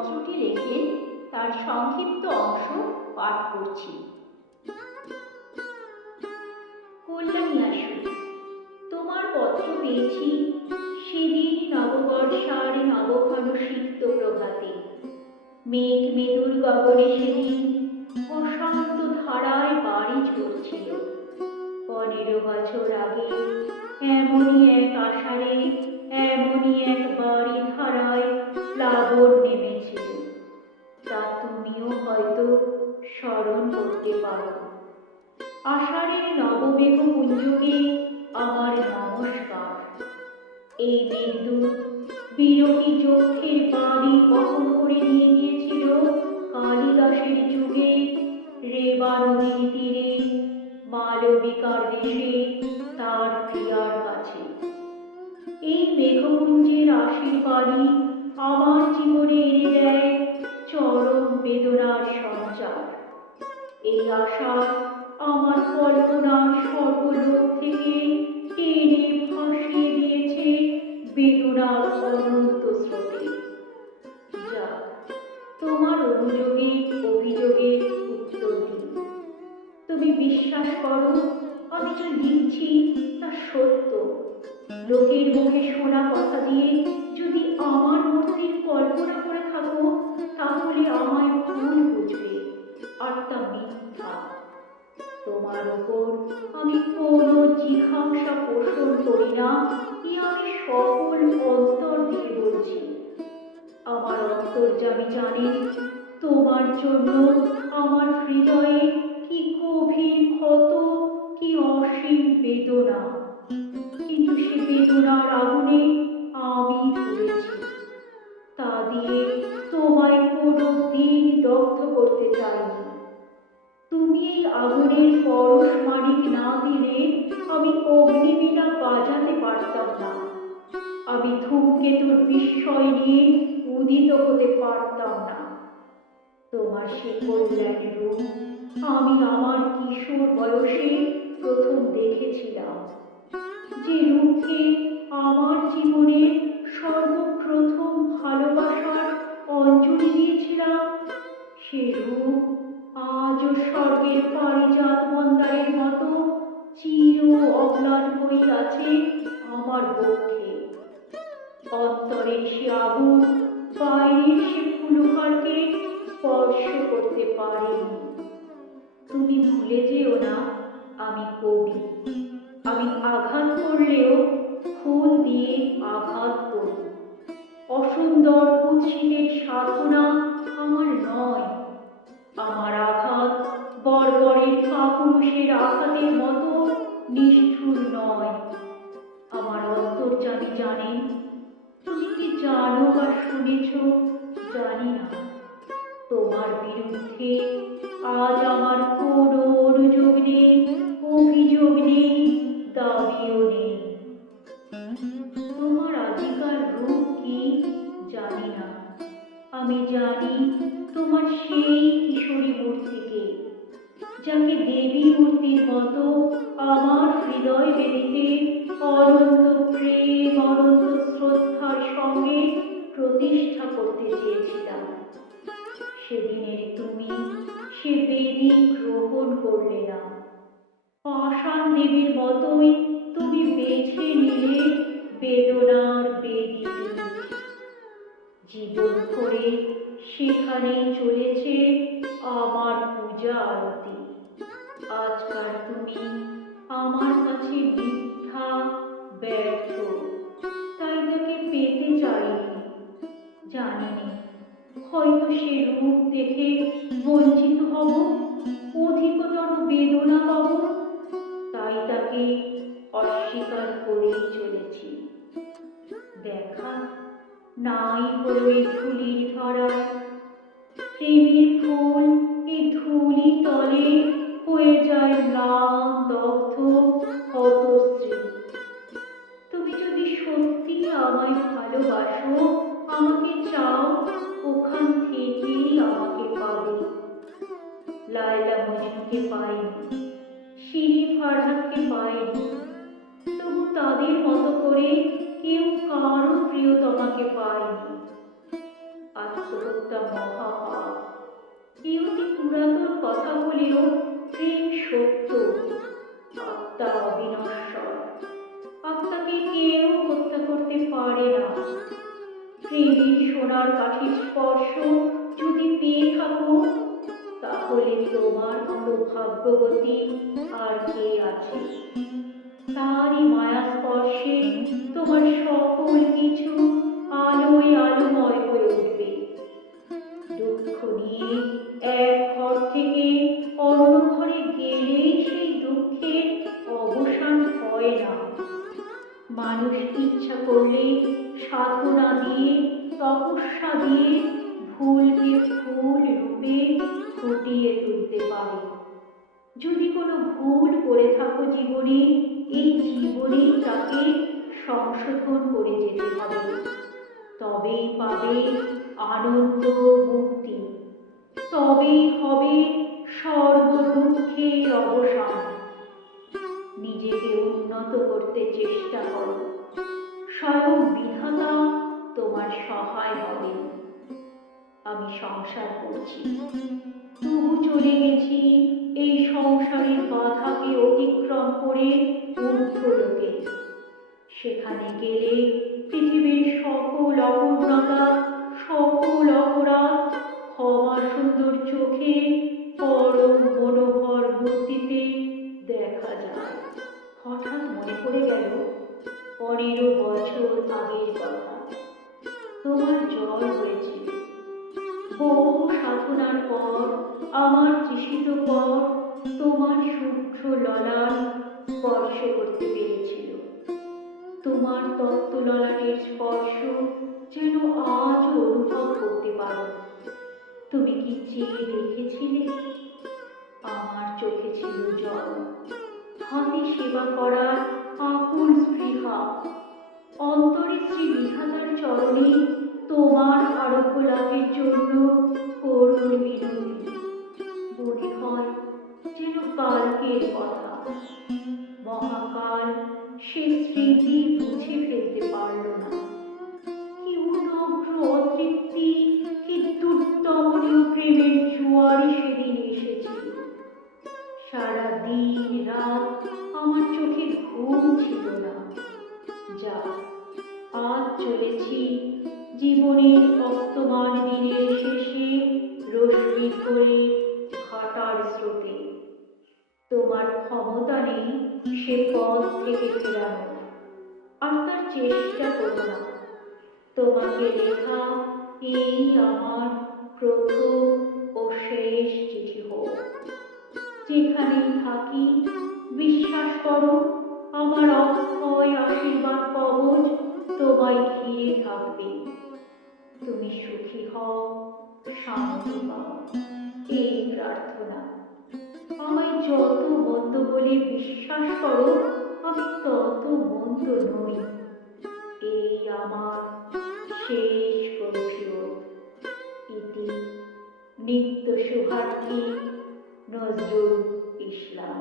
পত্রটি লেখেন তার সংক্ষিপ্ত অংশ পাঠ করছি। কল্যাণী আসু, তোমার পত্র পেয়েছি সেদিন নববর্ষার নবঘন সিক্ত প্রভাতে। মেঘ মেদুর গগনে সেদিন বসন্ত ধারায় বাড়ি ঝরছিল। 15 বছর আগে এমনই এক আষাঢ়ে এমনই এক বাড়ি ধারায় প্লাবন নেমেছিল। তা তুমিও হয়তো স্মরণ করতে পারো। আষাঢ়ের নবমেঘ পুঞ্জকে আমার নমস্কার। এই মেঘদূত বিরহী যক্ষের বাড়ি বহন করে নিয়ে গিয়েছিল কালিদাসের যুগে রেবা নদীর তীরে মালবিকার দেশে তার প্রিয়ার কাছে। এই মেঘপুঞ্জের আশীর্বাদই আমার জীবনে এনে দেয় চরম বেদনার সঞ্চার। এই আশা আমার কল্পনার সর্বলোক থেকে টেনে ভাসিয়ে দিয়েছে বেদনার অনন্ত স্রোতে। যাক, তোমার অনুযোগে অভিযোগের উত্তর দিই। তুমি বিশ্বাস করো, আমি যা লিখছি তা সত্য। লোকের মুখে শোনা কথা দিয়ে যদি আমার মূর্তির কল্পনা করে থাকো, তাহলে আমায় ভুল বুঝবে, আর তা মিথ্যা। তোমার উপর আমি কোনো জিঘাংসা পোষণ করি না, কি আমি সকল অন্তর দিয়ে বলছি। আমার অন্তর্যামী জানে তোমার জন্য আমার হৃদয়ে কি গভীর ক্ষত, কি অসীম বেদনা। কিন্তু সে বেদনার আগুনে আমি পুড়েছি। তা দিয়ে তোমায় কোনো দিন দগ্ধ করতে চাইনি। তুমি এই আগুনের পরশ মানিক না দিলে আমি অগ্নিবীণা বাজাতে পারতাম না। আমি ধূমকেতুর বিস্ময় নিয়ে উদিত হতে পারতাম না। তোমার সে কল্যাণ রূপ আমি আমার কিশোর বয়সে প্রথম দেখেছিলাম। যে রূপকে আমার জীবনে সর্বপ্রথম ভালোবাসার অঞ্জলি দিয়েছিলাম, সে রূপ আজও স্বর্গের পারিজাত মন্দারের মতো চির অম্লান হয়ে আছে আমার পক্ষে। অন্তরের সে আগুন বাইরের সে ফুলহারকে স্পর্শ করতে পারেনি। তুমি ভুলে যেও না, আমি কবি। আমি আঘাত করলেও ফুল দিয়ে আঘাত করি। অসুন্দর কুৎসিতের সাধনা আমার নয়। আমার আঘাত বর্বরের কাপুরুষের আঘাতের মতো নিষ্ঠুর নয়। আমার অন্তর্যামী জানে, তুমি কি জানো বা শুনেছ জানি না, তোমার বিরুদ্ধে আজ আমার কোনো অনুযোগ নেই, অভিযোগ নেই, দাবিও নেই। তোমার আজিকার রূপ কি জানি না। আমি জানি তোমার সেই কিশোরী মূর্তিকে, যাকে দেবী মূর্তির মতো আমার হৃদয় বেদিতে অনন্ত প্রেম অনন্ত শ্রদ্ধার সঙ্গে প্রতিষ্ঠা করতে চেয়েছিলাম। সেদিনের তুমি সে বেদি গ্রহণ করলে না। পাষাণ দেবীর মতোই তুমি বেছে নিলে বেদনার বেদি। জীবন ভরে সেখানেই চলেছে আমার পূজা আরতি। আজকাল তুমি আমার কাছে মিথ্যা, ব্যর্থ, তাই তাকে পেতে চাইনি। জানিনি, হয়তো সে রূপ দেখে বঞ্চিত হব, অধিকতর বেদনা পাব, তাই তাকে অস্বীকার করেই চলেছি। দেখা নাই হলো এই ধুলির ধরায়। প্রেমের ফুল এই ধুলি তলে হয়ে যায় ম্লান, দগ্ধ, হতশ্রী। তুমি যদি সত্যি আমায় ভালোবাসো, আমাকে চাও, ওখান থেকেই আমাকে পাবে। লায়লা মজনুকে পাইনি, শিরি ফারহাদকে পাইনি, তবু তাদের মতো করে কেউ কারো প্রিয়তমাকে পায়নি। আত্মহত্যা আত্মহত্যা মহাপাপ। এই অতি পুরাতন কথা হলেও প্রেম সত্য, আত্মা অবিনশ্বর। আত্মাকে কেউ হত্যা করতে পারে না। প্রেমের সোনার কাঠির স্পর্শ যদি পেয়ে থাকো, তাহলে তোমার মতো ভাগ্যবতী আর কে আছে? তারই মায়া স্পর্শে তোমার সকল কিছু আলোয় আলোময় হয়ে উঠবে। দুঃখ নিয়ে এক ঘর থেকে অন্য ঘরে গেলেই সেই দুঃখের অবসান হয় না। মানুষ ইচ্ছা করলে সাধনা দিয়ে, তপস্যা দিয়ে ভুলকে ফুল রূপে ফুটিয়ে তুলতে পারে। যদি কোনো ভুল করে থাকো জীবনে, এই জীবনেই তাকে সংশোধন করে যেতে হবে। তবেই পাবে আনন্দ, মুক্তি। তবেই হবে সর্বদুঃখের অবসান। নিজেকে উন্নত করতে চেষ্টা করো, স্বয়ং বিধাতা তোমার সহায় হবে। আমি সংসার করছি, তবু চলে গেছি এই সংসারের বাধাকে অতিক্রম করে ঊর্ধ্বলোকে। সেখানে গেলে পৃথিবীর সকল অপূর্ণতা, সকল অপরাধ ক্ষমা সুন্দর চোখে পরম মনোহর মূর্তিতে দেখা যায়। হঠাৎ মনে পড়ে গেল 15 বছর আগের কথা। তোমার জ্বর হয়েছিল। বহু সাধনার পর আমার তৃষিত পর তোমার সূক্ষ্ম ললাট স্পর্শ করতে পেরেছিল। তোমার তত্ত্ব ললাটের স্পর্শ যেন আজও অনুভব করতে পারো। তুমি কি চেয়ে দেখেছিলে? আমার চোখে ছিল জল, হাতে সেবা করার আকুল স্পৃহা। অন্তরে শ্রী বিধাতার চরণে তোমার আরোগ্য লাভের জন্য করুণ বিনতি। মনে হয় যেন কালকের কথা। মহাকাল সে স্মৃতি মুছে ফেলতে পারল না। কি উনগ্র অতৃপ্তি, কি দুর্দমনীয় প্রেমের জোয়ারে সেদিন এসেছিল। সারা দিন রাত আমার চোখে ঘুম ছিল না। যা আজ চলেছি জীবনের অস্তমান দিনের শেষে রশ্মি করে ঘাটার স্রোতে। তোমার ক্ষমতা নেই সে পথ থেকে ফেরানো, আর তার চেষ্টা করো না। তোমাকে লেখা এই আমার প্রথম ও শেষ চিঠি হোক। যেখানেই থাকি বিশ্বাস করো, আমার অক্ষয় আশীর্বাদ কবচ তোমায় ঘিরে থাকবে। তুমি সুখী হও, শান্তি পাও, এই প্রার্থনা। আমায় যত মন্দ বলে বিশ্বাস করো, আমি তত মন্দ নই। এই আমার শেষ কৈফিয়ত। ইতি নিত্য শুভার্থী নজরুল ইসলাম।